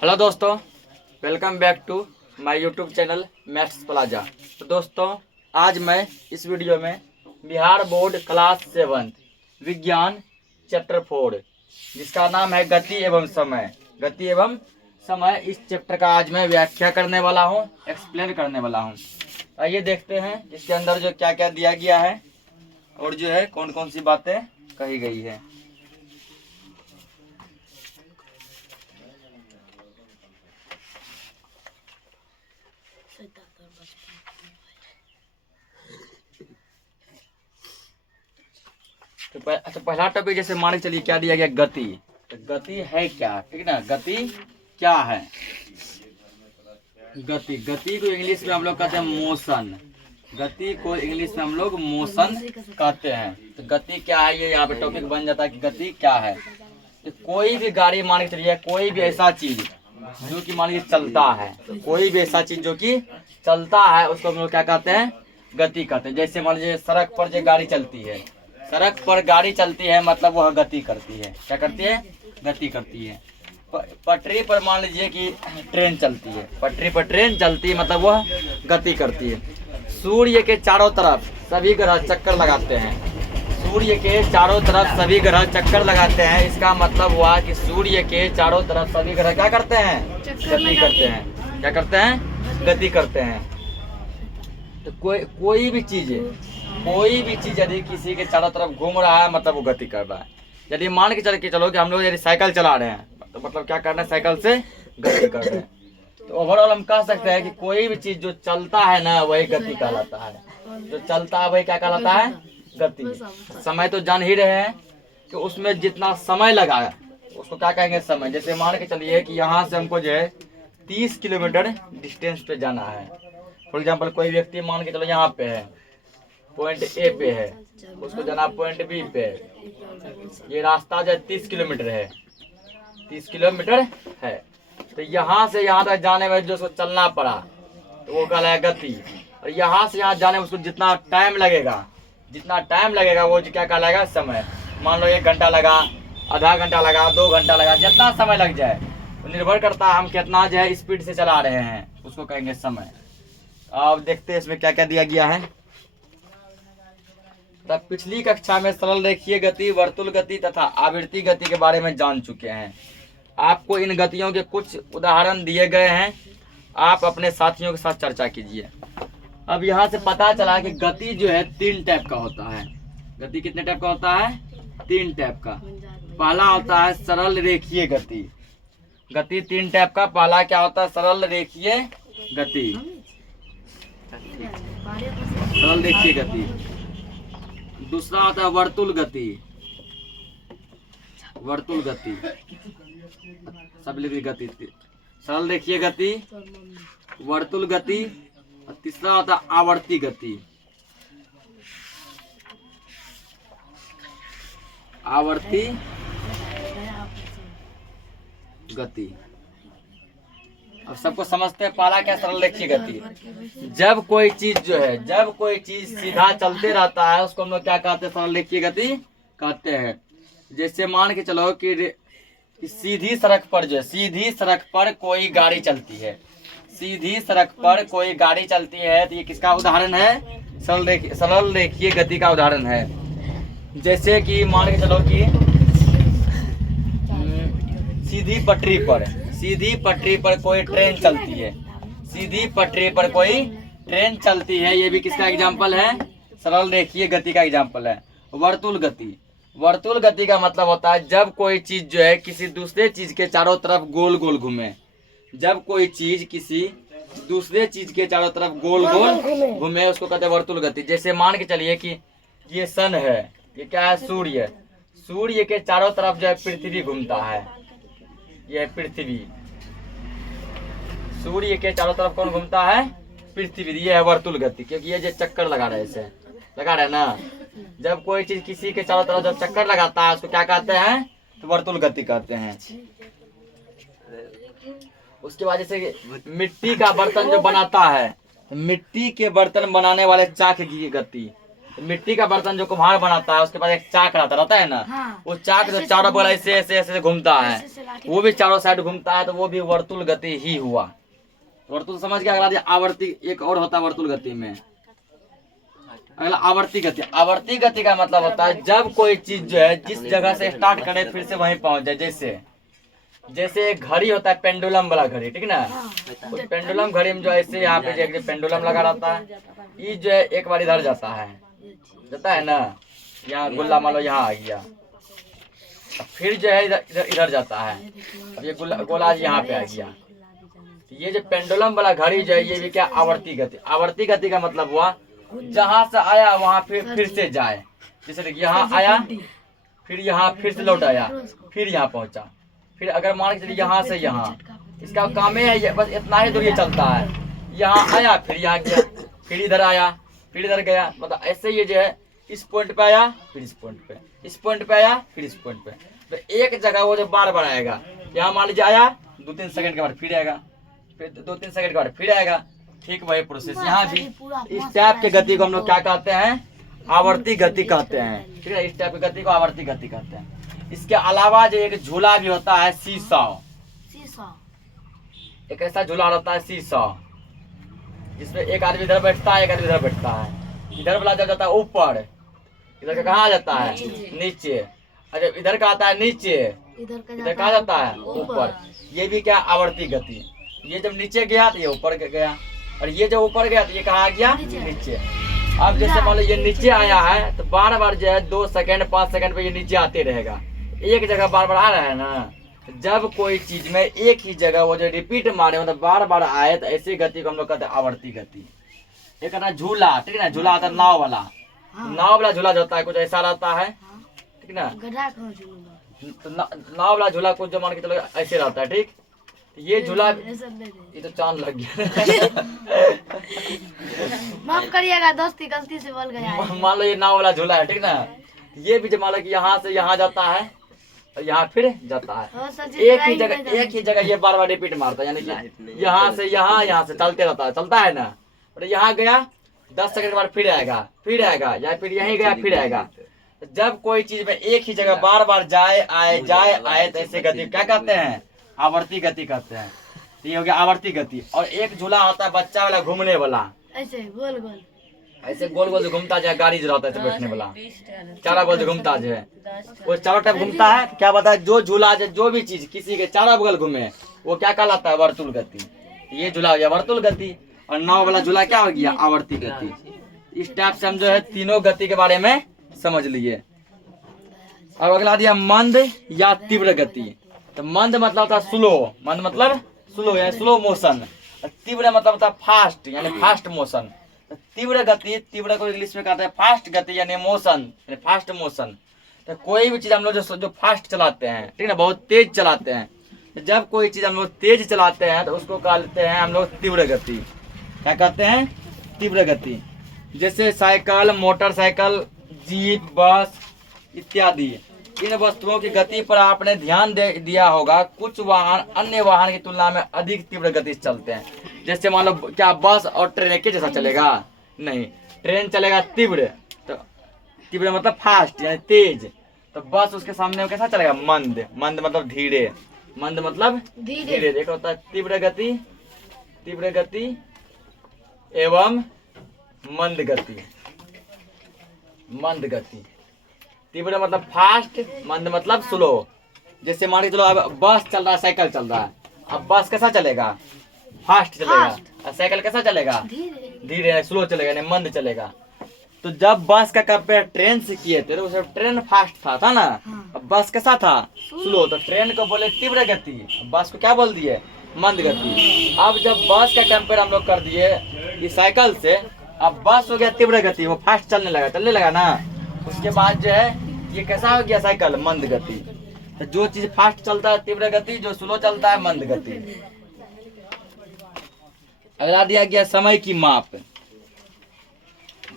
Hello दोस्तों, welcome back to my YouTube channel maths plaza. तो दोस्तों, आज मैं इस वीडियो में बिहार बोर्ड क्लास 7 विज्ञान चैप्टर 4 जिसका नाम है गति एवं समय, इस चैप्टर का आज मैं व्याख्या करने वाला हूँ, एक्सप्लेन करने वाला हूँ। आइए देखते हैं इसके अंदर जो क्या क्या दिया गया है और जो है कौन कौन सी बातें कही गई है। तो अच्छा, पहला टॉपिक जैसे मान के चलिए क्या दिया गया, गति। तो गति है क्या, ठीक ना। गति क्या है? गति को इंग्लिश में हम लोग कहते हैं मोशन। गति को इंग्लिश में हम लोग मोशन कहते हैं। तो गति क्या है, ये यहाँ पे टॉपिक बन जाता है कि गति क्या है। तो कोई भी गाड़ी मान के चलिए, कोई भी ऐसा चीज जो कि मान लीजिए चलता है, कोई भी ऐसा चीज जो कि चलता है उसको हम लोग क्या कहते हैं, गति कहते हैं। जैसे मान लीजिए सड़क पर जो गाड़ी चलती है, सड़क पर गाड़ी चलती है मतलब वह गति करती है। क्या करती है? गति करती है। पटरी पर मान लीजिए कि ट्रेन चलती है, पटरी पर ट्रेन चलती है मतलब वह गति करती है। सूर्य के चारों तरफ सभी ग्रह चक्कर लगाते हैं, सूर्य के चारों तरफ सभी ग्रह चक्कर लगाते हैं। इसका मतलब हुआ कि सूर्य के चारों तरफ सभी ग्रह क्या करते हैं? गति करते हैं। क्या करते हैं? गति करते हैं। तो कोई भी चीज यदि किसी के चारों तरफ घूम रहा है मतलब वो गति कर रहा है। यदि मान के चलो कि हम लोग यदि साइकिल चला रहे हैं तो मतलब क्या करना है, साइकिल से गति कर रहे हैं। तो ओवरऑल हम कह सकते हैं कि कोई भी चीज जो चलता है ना वही गति कहलाता है। जो चलता है वही क्या कहलाता है? गति। समय तो जान ही रहे हैं कि उसमें जितना समय लगा उसको क्या कहेंगे, समय। जैसे मान के चलिए कि यहाँ से हमको जो है 30 किलोमीटर डिस्टेंस पे जाना है। फॉर एग्जाम्पल कोई व्यक्ति मान के चलो यहाँ पे है, पॉइंट ए पे है, उसको जाना पॉइंट बी पे। ये रास्ता जो है 30 किलोमीटर है, 30 किलोमीटर है। तो यहाँ से यहाँ तक जाने में जो उसको चलना पड़ा तो वो कहलाएगा गति। और यहाँ से यहाँ जाने में उसको जितना टाइम लगेगा वो क्या कहलाएगा, समय। मान लो 1 घंटा लगा, आधा घंटा लगा, 2 घंटा लगा, जितना समय लग जाए वो निर्भर करता है हम कितना जो है स्पीड से चला रहे हैं, उसको कहेंगे समय। अब देखते हैं इसमें क्या क्या दिया गया है। तब पिछली कक्षा में सरल रेखीय गति, वर्तुल गति तथा आवृत्ति गति के बारे में जान चुके हैं। आपको इन गतियों के कुछ उदाहरण दिए गए हैं, आप अपने साथियों के साथ चर्चा कीजिए। अब यहाँ से पता चला कि गति जो है 3 टाइप का होता है। गति कितने टाइप का होता है? 3 टाइप का। पहला होता है सरल रेखीय गति। गति 3 टाइप का। पहला क्या होता है? सरल रेखीय गति। सरल रेखीय गति। दूसरा होता है वर्तुल गति। वर्तुल गति सब लिखी गति। सरल रेखीय गति, वर्तुल गति, और तीसरा होता है आवर्ती गति। आवर्ती गति। अब सबको समझते हैं पहला क्या, सरल रेखीय गति। जब कोई चीज सीधा चलते रहता है उसको हम लोग क्या कहते हैं? सरल रेखीय गति कहते हैं। जैसे मान के चलो कि सीधी सड़क पर कोई गाड़ी चलती है, सीधी सड़क पर कोई गाड़ी चलती है तो ये किसका उदाहरण है? सरल रेखीय गति का उदाहरण है। जैसे कि मान के चलो कि सीधी पटरी पर कोई ट्रेन चलती है, सीधी पटरी पर कोई ट्रेन चलती है, ये भी किसका एग्जाम्पल है? सरल रेखीय गति का एग्जाम्पल है। वर्तुल गति का मतलब होता है जब कोई चीज जो है किसी दूसरे चीज के चारों तरफ गोल गोल घूमे। जब कोई चीज किसी दूसरे चीज के चारों तरफ गोल गोल घूमे उसको कहते हैं वर्तुल गति। जैसे मान के चलिए कि ये सन है, ये क्या है? सूर्य के चारों तरफ जो है पृथ्वी घूमता है। यह पृथ्वी, सूर्य के चारों तरफ कौन घूमता है? पृथ्वी। ये है वर्तुल गति, क्योंकि ये जो चक्कर लगा रहे हैं ना। जब कोई चीज किसी के चारों तरफ जब चक्कर लगाता है उसको क्या कहते हैं? तो वर्तुल गति कहते हैं। उसके बाद जैसे मिट्टी का बर्तन जो बनाता है, मिट्टी के बर्तन बनाने वाले चाक की गति, तो मिट्टी का बर्तन जो कुम्हार बनाता है उसके पास एक चाक रहता है ना, हाँ। वो चाक जो चारों बगल ऐसे ऐसे ऐसे घूमता है, वो भी चारों साइड घूमता है, तो वो भी वर्तुल गति ही हुआ। वर्तुल समझ गया। अगला आवर्ती एक और होता है वर्तुल गति में। अगला आवर्ती गति। आवर्ती गति का मतलब होता है जब कोई चीज जो है जिस जगह से स्टार्ट करे फिर से वहीं पहुंच जाए। जैसे जैसे एक घड़ी होता है पेंडुलम वाला घड़ी, ठीक ना, उस पेंडुलम घड़ी में जो ऐसे यहाँ पे जो पेंडुलम लगा रहता है, ये जो है एक बार इधर जाता है ना, यहाँ गुल्ला मान लो यहाँ आ गया, फिर जो है इधर जाता है, अब ये गोला यहाँ पे आ गया। ये जो पेंडुलम वाला घड़ी जो है ये भी क्या आवर्ती गति। आवर्ती गति का मतलब हुआ जहां से आया वहां फिर से जाए। जैसे यहाँ आया फिर यहाँ फिर से लौट आया फिर यहाँ पहुंचा, फिर अगर मान के चलिए यहाँ से यहाँ, इसका काम है ये बस इतना ही दूर ये चलता है। यहाँ आया फिर यहाँ गया फिर इधर आया फिर इधर गया, मतलब ऐसे ये जो है इस पॉइंट पे आया फिर इस पॉइंट पे, इस पॉइंट पे आया फिर इस पॉइंट पे, तो एक जगह वो जो बार बार आएगा। यहाँ मान लीजिए आया 2-3 सेकंड के बाद फिर आएगा, फिर 2-3 सेकंड के बाद फिर आएगा। ठीक वही प्रोसेस यहाँ भी। इस टाइप के गति को हम लोग क्या कहते हैं? आवर्ती गति कहते हैं, ठीक है। इस टाइप की गति को आवर्ती गति कहते हैं। इसके अलावा जो एक झूला भी होता है सीसॉ, एक ऐसा झूला रहता है सीसॉ, जिसमें एक आदमी इधर बैठता है एक आदमी इधर बैठता है। इधर वाला जब जाता है ऊपर, इधर का कहाँ जाता है? नीचे। अच्छा इधर का आता है नीचे, इधर कहाँ जाता है? ऊपर। ये भी क्या आवर्ती गति। ये जब नीचे गया तो ये ऊपर गया, और ये जब ऊपर गया तो ये कहाँ आ गया? नीचे। अब जैसे मान लो ये नीचे आया है तो बार बार जो है 2 सेकंड 5 सेकंड पे ये नीचे आते रहेगा, एक जगह बार बार आ रहा है ना। जब कोई चीज में एक ही जगह वो जो रिपीट मारे मतलब बार बार आए तो ऐसी गति को हम लोग कहते हैं आवर्ती गति। एक ना झूला, ठीक है ना, झूला आता है नाव वाला। नाव वाला झूला जो होता है कुछ ऐसा रहता है, ठीक ना। तो नाव वाला झूला कुछ जो मान के चलो ऐसे रहता है, ठीक। ये झूला ये तो चांद लग गया माफ करिएगा दोस्ती गलती से बोल गया। मान लो ये नाव वाला झूला है, ठीक ना। ये भी जो मान लो कि यहाँ से यहाँ जाता है और यहाँ फिर जाता है, एक ही जगह ये बार बार रिपीट मारता है, यानी कि यहाँ से यहाँ से चलते रहता है, चलता है ना। और यहाँ गया 10 सेकंड के बाद फिर आएगा या फिर यहीं गया फिर आएगा। जब कोई चीज में एक ही जगह बार बार जाए आए तो ऐसे गति क्या कहते हैं? आवर्ती गति कहते हैं। ये हो गया आवर्ती गति। और एक झूला होता है बच्चा वाला घूमने वाला, ऐसे गोल गोल घूमता जो है, गाड़ी जो रहता है बैठने वाला, चारों बगल घूमता जो है, वो चारों टाइप घूमता है। क्या बता है? जो झूला जो भी चीज किसी के चारों बगल घूमे वो क्या कहलाता है? वर्तुल गति। ये झूला हो गया वर्तुल गति, और नाव वाला झूला क्या हो गया? आवर्ती गति। इस टाइप से हम जो है तीनों गति के बारे में समझ लिए। अब अगला दिया मंद या तीव्र गति। तो मंद मतलब होता है स्लो, मंद मतलब स्लो यानी स्लो मोशन। तीव्र मतलब होता है फास्ट यानी फास्ट मोशन। तीव्र गति, तीव्र को इंग्लिश में कहते हैं फास्ट गति यानी मोशन, यानी फास्ट मोशन। तो कोई भी चीज हम लोग जो फास्ट चलाते हैं, ठीक है ना, बहुत तेज चलाते हैं। तो जब कोई चीज हम लोग तेज चलाते हैं तो उसको कहते हैं हम लोग तीव्र गति। क्या कहते हैं? तीव्र गति। जैसे साइकिल, मोटरसाइकिल, जीप, बस इत्यादि इन वस्तुओं की गति पर आपने ध्यान दिया होगा। कुछ वाहन अन्य वाहन की तुलना में अधिक तीव्र गति से चलते हैं। जैसे मान लो क्या बस और ट्रेन एक जैसा चलेगा? नहीं, ट्रेन चलेगा तीव्र, तो तीव्र मतलब फास्ट यानी तेज। तो बस उसके सामने कैसा चलेगा? मंद, मंद मतलब धीरे, मंद मतलब धीरे। देखो होता है तीव्र गति एवं मंद गति। मंद गति, तीव्र मतलब फास्ट, मंद मतलब स्लो। जैसे मान के चलो अब बस चल रहा है, साइकिल चल रहा है, अब बस कैसा चलेगा? फास्ट चलेगा, और साइकिल कैसा चलेगा? धीरे स्लो चलेगा यानी मंद चलेगा। तो जब बस का कंपेयर ट्रेन से किए थे तो उसमें ट्रेन फास्ट था ना, अब बस कैसा था? स्लो। तो ट्रेन को बोले तीव्र गति, बस को क्या बोल दिए? मंद गति। अब जब बस का कंपेयर हम लोग कर दिए इस साइकिल से, अब बस हो गया तीव्र गति, वो फास्ट चलने लगा ना। उसके बाद जो है ये कैसा हो गया? साइकिल मंद गति। तो जो चीज फास्ट चलता है तीव्र गति, जो स्लो चलता है मंद गति। अगला दिया गया समय की माप।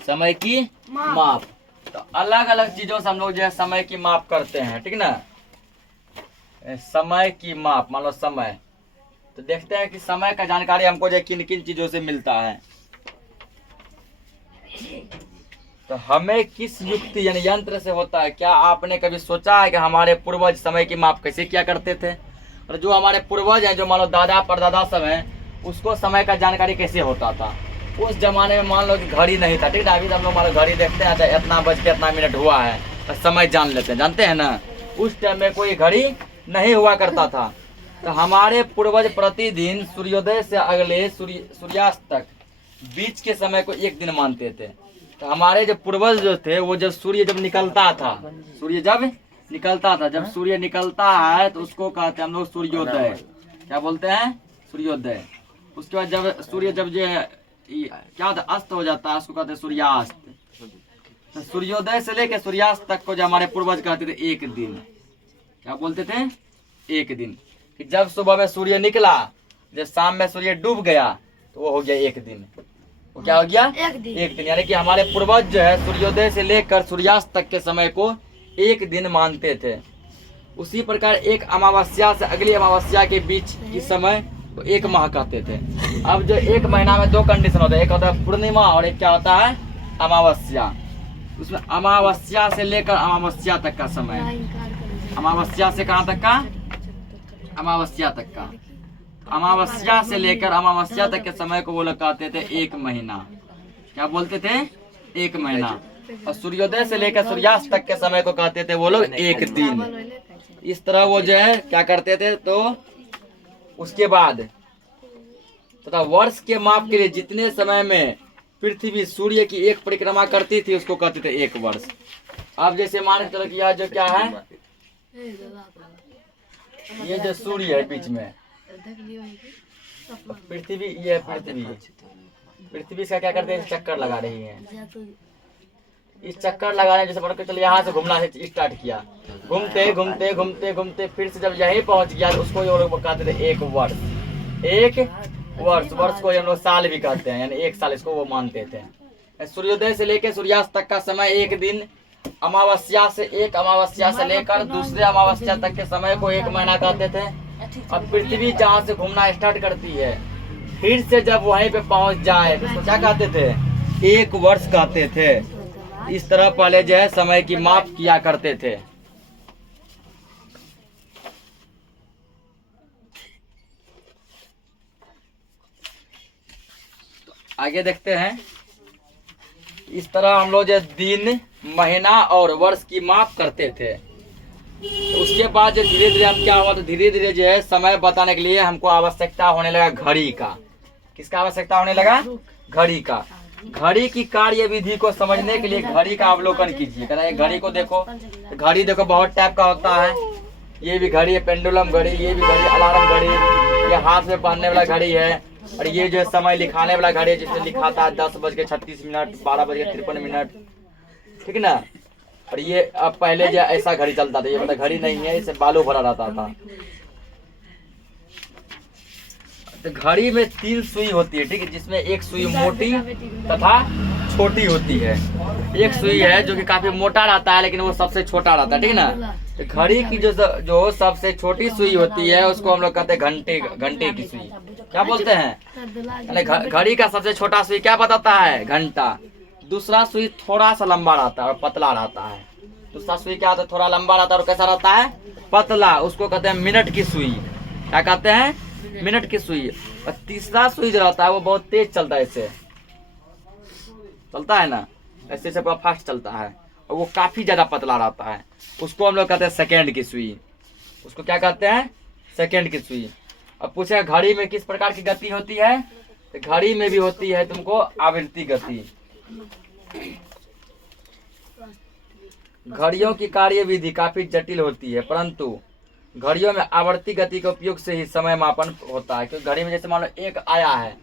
समय की माप, तो अलग अलग चीजों से हम लोग जो है समय की माप करते हैं, ठीक ना। समय की माप, मान लो समय, तो देखते हैं कि समय का जानकारी हमको जो किन किन चीजों से मिलता है। तो हमें किस युक्ति यानी यंत्र से होता है? क्या आपने कभी सोचा है कि हमारे पूर्वज समय की माप कैसे किया करते थे? और जो हमारे पूर्वज हैं, जो मान लो दादा परदादा सब हैं, उसको समय का जानकारी कैसे होता था? उस जमाने में मान लो कि घड़ी नहीं था, ठीक है। अभी तो हम लोग मान लो घड़ी देखते हैं तो इतना बज के इतना मिनट हुआ है तो समय जान लेते हैं, जानते हैं ना। उस टाइम में कोई घड़ी नहीं हुआ करता था। तो हमारे पूर्वज प्रतिदिन सूर्योदय से अगले सूर्यास्त तक बीच के समय को एक दिन मानते थे। तो हमारे जो पूर्वज जो थे वो जब सूर्य जब निकलता था, सूर्य जब निकलता था, जब सूर्य निकलता है तो उसको कहते हैं हम लोग सूर्योदय। क्या बोलते हैं? सूर्योदय। उसके बाद जब सूर्य जब जो क्या होता है अस्त हो जाता है, उसको कहते हैं सूर्यास्त। तो सूर्योदय से लेकर सूर्यास्त तक को जो हमारे पूर्वज कहते थे एक दिन। क्या बोलते थे? एक दिन। कि जब सुबह में सूर्य निकला, जब शाम में सूर्य डूब गया तो वो हो गया एक दिन। वो क्या हो गया? एक दिन। यानी कि हमारे पूर्वज जो है सूर्योदय से लेकर सूर्यास्त तक के समय को एक दिन मानते थे। उसी प्रकार एक अमावस्या से अगली अमावस्या के बीच की समय को एक माह कहते थे। अब जो एक महीना में दो कंडीशन होता है, एक होता है पूर्णिमा और एक क्या होता है? अमावस्या। उसमें अमावस्या से लेकर अमावस्या तक का समय, अमावस्या से कहाँ तक का? अमावस्या तक का। अमावस्या से लेकर अमावस्या तक के समय को वो लोग कहते थे एक महीना। क्या बोलते थे? एक महीना। और सूर्योदय से लेकर सूर्यास्त तक के समय को कहते थे वो लोग एक दिन। इस तरह वो जो है क्या करते थे। तो उसके बाद तथा वर्ष के माप के लिए जितने समय में पृथ्वी सूर्य की एक परिक्रमा करती थी उसको कहते थे एक वर्ष। अब जैसे मान के चलो कि यह जो क्या है, ये जो सूर्य है बीच में, पृथ्वी, ये पृथ्वी का क्या करते हैं? चक्कर लगा रही है। इस चक्कर लगाने जैसे मान के चलो यहाँ से घूमना स्टार्ट किया, घूमते घूमते घूमते घूमते फिर से जब यहीं पहुंच गया तो उसको ये लोग कहते थे एक वर्ष। एक वर्ष को हम लोग साल भी कहते हैं, यानी एक साल इसको वो मानते थे। सूर्योदय से लेकर सूर्यास्त तक का समय एक दिन। अमावस्या से लेकर दूसरे अमावस्या तक के समय को एक महीना कहते थे। अब पृथ्वी जहाँ से घूमना स्टार्ट करती है फिर से जब वहीं पे पहुंच जाए तो उसको क्या कहते थे? एक वर्ष कहते थे। इस तरह पहले जो है समय की माप किया करते थे। आगे देखते हैं। इस तरह हम लोग जो दिन, महीना और वर्ष की माप करते थे। तो उसके बाद जो धीरे धीरे हम क्या हुआ, तो धीरे धीरे जो है समय बताने के लिए हमको आवश्यकता होने लगा घड़ी का। किसका आवश्यकता होने लगा? घड़ी का। घड़ी की कार्य विधि को समझने के लिए घड़ी का अवलोकन कीजिए। कहना है घड़ी को देखो, घड़ी देखो बहुत टाइप का होता है। ये भी घड़ी है, पेंडुलम घड़ी, ये भी घड़ी, अलार्म घड़ी, ये हाथ में पहनने वाला घड़ी है। और ये जो है समय लिखाने वाला घड़ी है जिसमें लिखाता है 10:36, 12:53, ठीक है ना। और ये अब पहले जो ऐसा घड़ी चलता था, ये मतलब घड़ी नहीं है, इसे बालू भरा रहता था। तो घड़ी में 3 सुई होती है, ठीक है, जिसमें एक सुई मोटी तथा छोटी होती है। एक सुई है जो कि काफी मोटा रहता है लेकिन वो सबसे छोटा रहता है, ठीक है ना। तो घड़ी की जो सबसे छोटी सुई होती है उसको हम लोग कहते हैं घंटे की सुई। क्या बोलते हैं? घड़ी का सबसे छोटा सुई क्या बताता है? घंटा। दूसरा सुई थोड़ा सा लंबा रहता है और पतला रहता है। दूसरा सुई क्या होता है? थोड़ा लंबा रहता है और कैसा रहता है? पतला। उसको कहते हैं मिनट की सुई। क्या कहते हैं? मिनट की सुई। और तीसरा सुई जो रहता है वो बहुत तेज चलता है, ऐसे चलता है ना, ऐसे से पूरा फास्ट चलता है और वो काफी ज्यादा पतला रहता है। उसको हम लोग कहते हैं सेकेंड की सुई। उसको क्या कहते हैं? सेकेंड की सुई। अब पूछे घड़ी में किस प्रकार की गति होती है? तो घड़ी में भी होती है तुमको आवृत्ति गति। घड़ियों की कार्य विधि काफी जटिल होती है परंतु घड़ियों में आवर्ती गति के उपयोग से ही समय मापन होता है। क्योंकि घड़ी में जैसे मान लो एक आया है,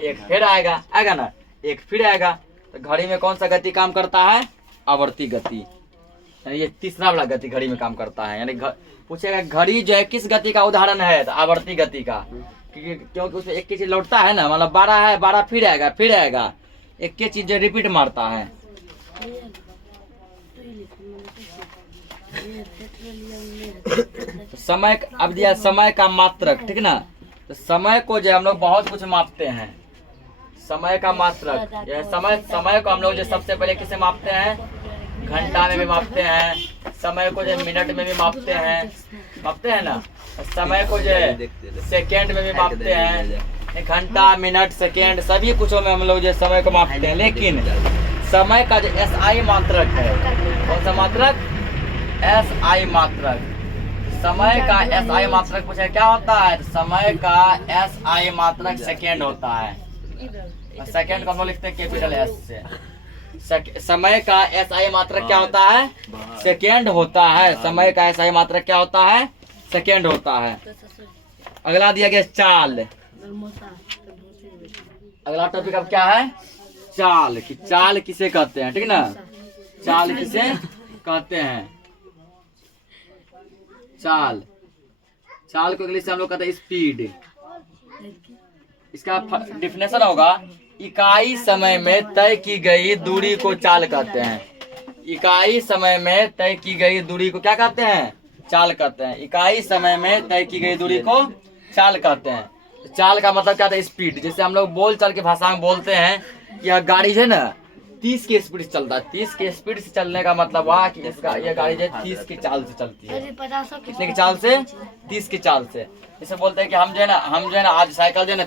एक फिर आएगा ना, एक फिर आएगा। तो घड़ी में कौन सा गति काम करता है? आवर्ती गति। यानी ये तीसरा वाला गति घड़ी में काम करता है। यानी पूछेगा घड़ी जो है किस गति का उदाहरण है? तो आवर्ती गति का। क्योंकि उसमें एक ही चीज लौटता है ना, मतलब 12 है, 12 फिर आएगा, एक ही चीज रिपीट मारता है। समय अब दिया समय का मात्रक, ठीक ना। तो समय को जो हम लोग बहुत कुछ मापते हैं। समय का मात्रक। यह समय को हम लोग जो सबसे पहले किसे मापते हैं, घंटा में भी मापते हैं, समय को जो मिनट में भी मापते हैं ना, समय को जो सेकेंड में भी मापते हैं, घंटा मिनट सेकेंड सभी कुछों में हम लोग जो समय को मापते हैं। लेकिन समय का जो SI मात्रक है, कौन सा मात्रक, SI मात्रक, समय का SI मात्रक पूछे क्या होता है, समय का SI मात्रक सेकेंड होता है। सेकेंड को हम लोग लिखते हैं कैपिटल S से। समय का SI मात्रक क्या होता है, सेकेंड होता है। समय का SI मात्रक क्या होता है, सेकेंड होता है। अगला दिया गया चाल। अगला टॉपिक अब क्या है, चाल। कि चाल किसे कहते हैं, ठीक ना, चाल किसे कहते हैं। चाल को इंग्लिश से हम लोग कहते हैं स्पीड। इसका डिफिनेशन होगा, इकाई समय में तय की गई दूरी को चाल कहते हैं। इकाई समय में तय की गई दूरी को क्या कहते हैं, चाल कहते हैं। इकाई समय में तय की गई दूरी को चाल कहते हैं। चाल का मतलब क्या होता है, स्पीड। जैसे हम लोग बोल चाल की भाषा में बोलते हैं, यह गाड़ी है ना 30 की स्पीड से चलता है। 30 की स्पीड से चलने का मतलब हुआ कि इसका यह गाड़ी जो है 30 की चाल से चलती है। कितने की चाल से, 30 की चाल से। जैसे बोलते हैं कि हम जो है ना आज साइकिल जो है ना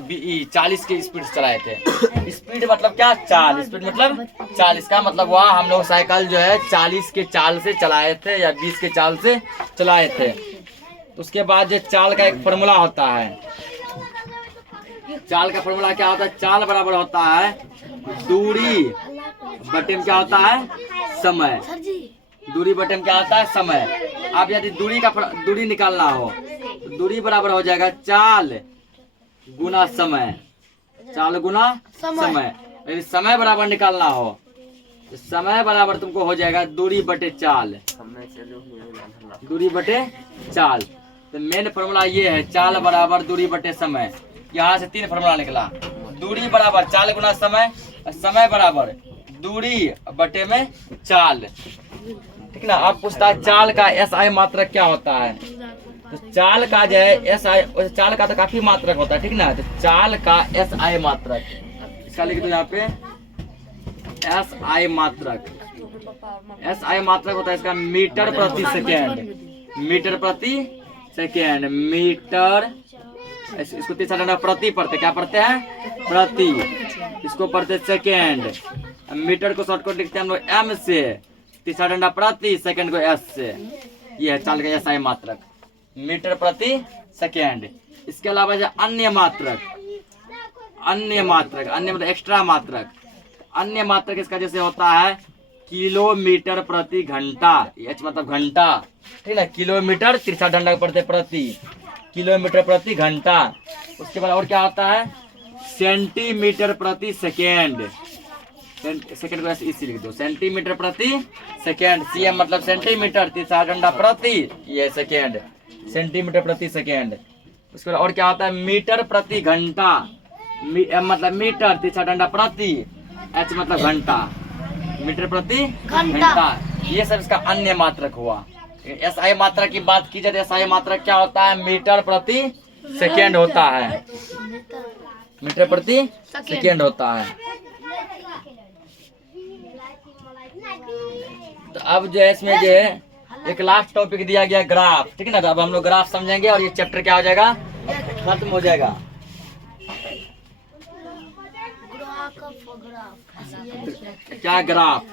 40 की स्पीड से चलाए थे। स्पीड मतलब क्या, चाल। स्पीड मतलब चाल। इसका मतलब हुआ हम लोग साइकिल जो है 40 के चाल से चलाए थे या 20 के चाल से चलाए थे। तो उसके बाद जो चाल का एक फॉर्मूला होता है, चाल का फॉर्मूला क्या होता है, चाल बराबर होता है दूरी बटे में क्या होता है, समय। दूरी बटे में क्या होता है, समय। अब यदि दूरी निकालना हो तो दूरी बराबर हो जाएगा चाल गुना समय। चाल गुना समय। यदि समय बराबर निकालना हो तो समय बराबर तुमको हो जाएगा दूरी बटे चाल। दूरी बटे चाल। तो मेन फॉर्मूला ये है, चाल बराबर दूरी बटे समय। यहाँ से 3 फॉर्मूला निकला, दूरी बराबर चाल गुना समय, समय बराबर दूरी बटे में चाल, ठीक ना। अब पूछता है चाल का SI मात्रक क्या होता है। तो चाल का जो है SI, चाल का तो काफी मात्रक होता है, ठीक ना। तो चाल का SI मात्रक, इसका लिख दो यहाँ पे SI मात्रक। SI मात्रक होता है इसका मीटर प्रति सेकेंड। मीटर प्रति सेकेंड। मीटर, इसको तीसरा डंडा प्रति पढ़ते, क्या पढ़ते हैं, प्रति। इसको पढ़ते सेकेंड। मीटर को शॉर्टकट लिखते हैं हम लोग M से, तीसरा डंडा प्रति, सेकेंड को S से। ये है चाल का SI मात्रक, मीटर प्रति सेकेंड। इसके अलावा जो अन्य मात्रक, अन्य मतलब एक्स्ट्रा मात्रक। अन्य मात्रक इसका जैसे होता है किलोमीटर प्रति घंटा, H मतलब घंटा, ठीक है। किलोमीटर तीसरा डंडा पढ़ते प्रति, किलोमीटर प्रति घंटा। उसके बाद और क्या होता है, सेंटीमीटर प्रति सेकेंड। सेकेंड को इसी लिख दो, सेंटीमीटर प्रति सेकेंड। CM मतलब सेंटीमीटर, तीसरा डंडा प्रति, ये सेकेंड, सेंटीमीटर प्रति सेकेंड। उसके बाद और क्या होता है, मीटर प्रति घंटा। M मतलब मीटर, तीसरा डंडा प्रति, H मतलब घंटा, मीटर प्रति घंटा। ये सब इसका अन्य मात्रक हुआ। SI मात्रक की बात की जाए तो SI मात्रक क्या होता है, मीटर प्रति सेकेंड होता है। मीटर प्रति सेकेंड होता है। तो अब जो है इसमें जो है एक लास्ट टॉपिक दिया गया ग्राफ, ठीक है ना। तो अब हम लोग ग्राफ समझेंगे और ये चैप्टर क्या हो जाएगा, खत्म हो जाएगा। क्या ग्राफ,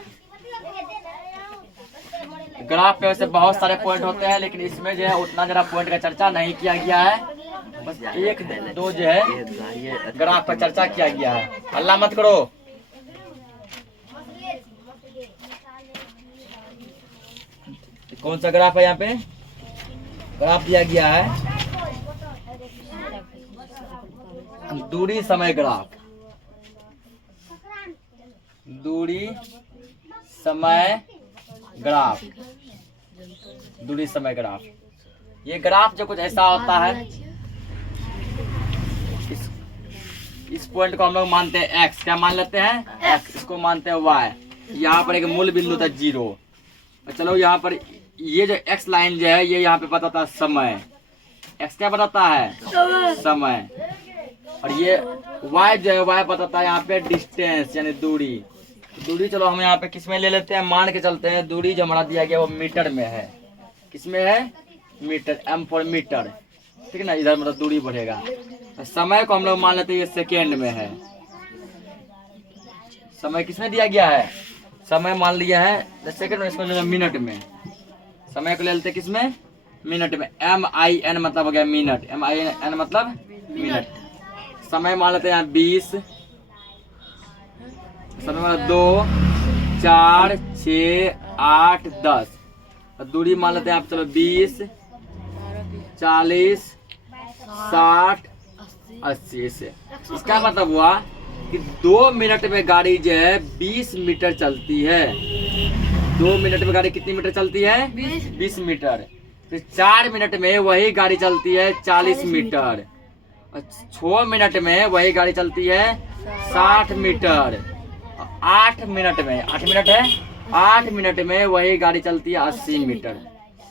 ग्राफ पे वैसे बहुत सारे पॉइंट होते हैं, लेकिन इसमें जो है उतना जरा पॉइंट का चर्चा नहीं किया गया है। बस 1-2 जो है ग्राफ पर चर्चा किया गया है। हल्ला मत करो। कौन सा ग्राफ है, यहाँ पे ग्राफ दिया गया है दूरी समय ग्राफ। दूरी समय ग्राफ, दूरी समय ग्राफ। ये ग्राफ जो कुछ ऐसा होता है, इस पॉइंट को हम लोग मानते हैं x, क्या मान लेते हैं x, इसको मानते हैं y। यहाँ पर एक मूल बिंदु था 0। चलो यहाँ पर ये जो x लाइन जो है ये यहाँ पे बताता है समय। x क्या बताता है, समय। और ये y जो है y बताता है यहाँ पे डिस्टेंस यानी दूरी। दूरी चलो हम यहाँ पे किस में ले लेते हैं, मान के चलते हैं दूरी जो हमारा दिया गया वो मीटर में है। किस में है, मीटर, m फॉर मीटर, ठीक है ना। इधर मतलब दूरी बढ़ेगा। समय को हम लोग मान लेते हैं ये सेकेंड में है। समय किसमें दिया गया है, समय मान लिया है सेकेंड में, इसको ले मिनट में। समय को ले लेते किसमें, मिनट में। MIN मतलब हो गया मिनट, MIN मतलब मिनट। समय मान लेते हैं यहाँ 20, समय मान 2, 4, 6, 8, 10। और दूरी मान लेते हैं आप चलो 20, 40, 60, 80 से। इसका मतलब हुआ कि 2 मिनट में गाड़ी जो है 20 मीटर चलती है। 2 मिनट में गाड़ी कितनी मीटर चलती है, 20 मीटर। फिर 4 मिनट में वही गाड़ी चलती है 40 मीटर। और 6 मिनट में वही गाड़ी चलती है 60 मीटर। 8 मिनट में, 8 मिनट है, 8 मिनट में वही गाड़ी चलती है 80 मीटर।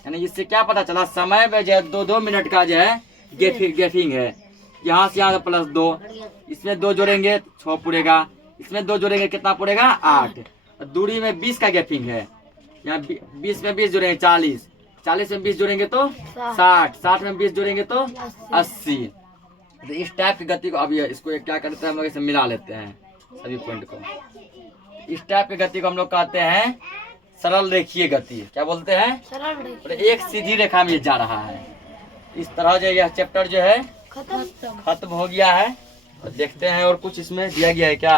यानी इससे क्या पता चला, समय में जो है 2-2 मिनट का जो है गैपिंग है। यहाँ से यहाँ प्लस 2, इसमें 2 जोड़ेंगे 6 पूरेगा, इसमें 2 जोड़ेंगे कितना पूरेगा 8। दूरी में 20 का गैपिंग है। यहाँ 20 में 20 जोड़ेंगे 40, 40 में 20 जोड़ेंगे तो 60, 60 में 20 जोड़ेंगे तो 80। तो इस टाइप की गति को, अभी इसको क्या करते हैं हम लोग, इसे मिला लेते हैं सभी पॉइंट को। इस टाइप की गति को हम लोग कहते हैं सरल रेखीय गति। क्या बोलते हैं, सरल एक सीधी रेखा में जा रहा है। इस तरह जो यह चैप्टर जो है खत्म हो गया है। और देखते हैं और कुछ इसमें दिया गया है क्या।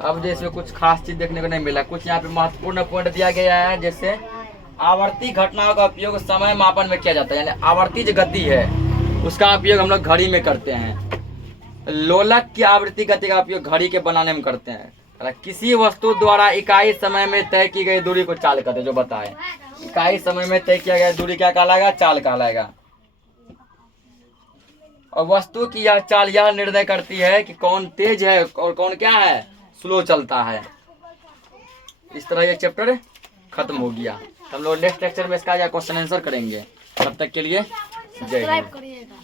अब जैसे कुछ खास चीज देखने को नहीं मिला। कुछ यहाँ पे महत्वपूर्ण पॉइंट दिया गया है, जैसे आवर्ती घटनाओं का उपयोग समय मापन में किया जाता है। यानी आवर्ती जो गति है उसका उपयोग हम लोग घड़ी में करते हैं। लोलक की आवृत्ति गति का उपयोग घड़ी के बनाने में करते हैं। किसी वस्तु द्वारा इकाई समय में तय की गई दूरी को चाल कहते हैं। जो बताए इकाई समय में तय किया गया दूरी क्या कहलाएगा, चाल कहलाएगा। और वस्तु की यह चाल यह निर्णय करती है कि कौन तेज है और कौन क्या है, स्लो चलता है। इस तरह ये चैप्टर खत्म हो गया। हम लोग नेक्स्ट लेक्चर में इसका क्वेश्चन आंसर करेंगे। तब तक के लिए जय हिंद। करिएगा।